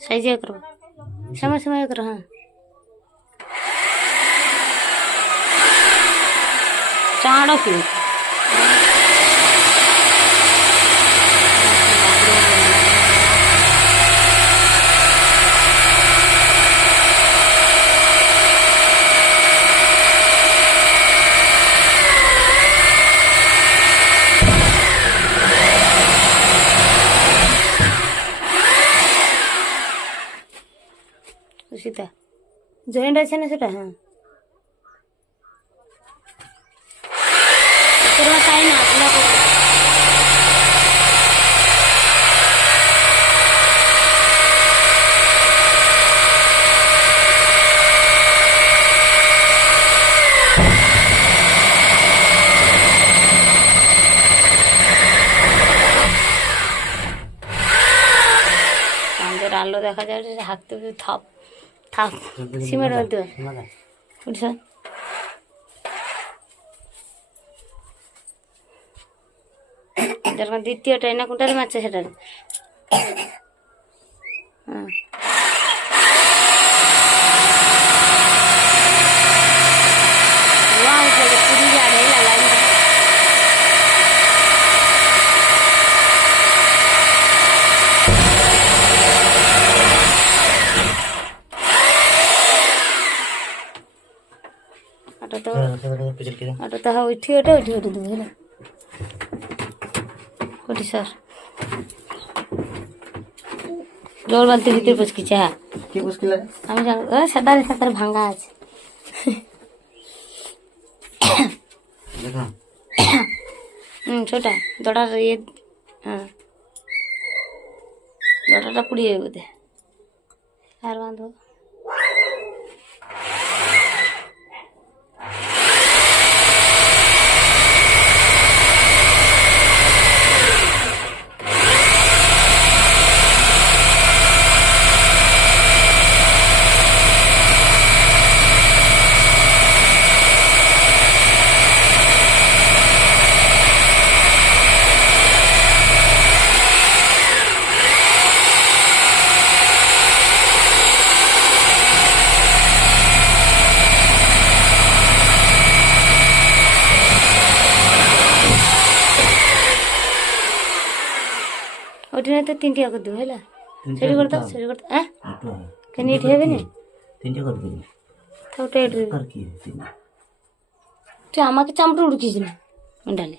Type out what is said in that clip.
साइज करो समय समय करो हाँ चाड़ो क्यों सीता जॉइंट আছে না সেটা হ্যাঁ তোরা তাই না আপনারা আমাদের আলো দেখা যাচ্ছে হাত থেকে থাপ থাপ সিমের মধ্যে বুঝছো যখন দ্বিতীয়টা না কোনটারে মারছে সেটা হ্যাঁ ওয়াও বলে পুরি যাবে লাগাই আটা তো উঠি ওটা উঠি উঠি দেবো হলো কোটি স্যার জোর বালতি ভিতরে পুচকিছে হ্যাঁ কি মুশকিল লাগে আমি জানো সেটারে সেটারে ভাঙা আছে দেখো ছোটা দড়ার ইয়ে হ্যাঁ দড়াটা পুড়িয়ে বোধে আর বাঁধো ওটা তো তিনটি করে দেবো হলো সেটি করতে হ্যাঁ কেন এটি হবে না তিনটে করে দিবি তো ওটা এটি আর কি তিন তুই আমাকে চামড়া উড়কিস না ডালে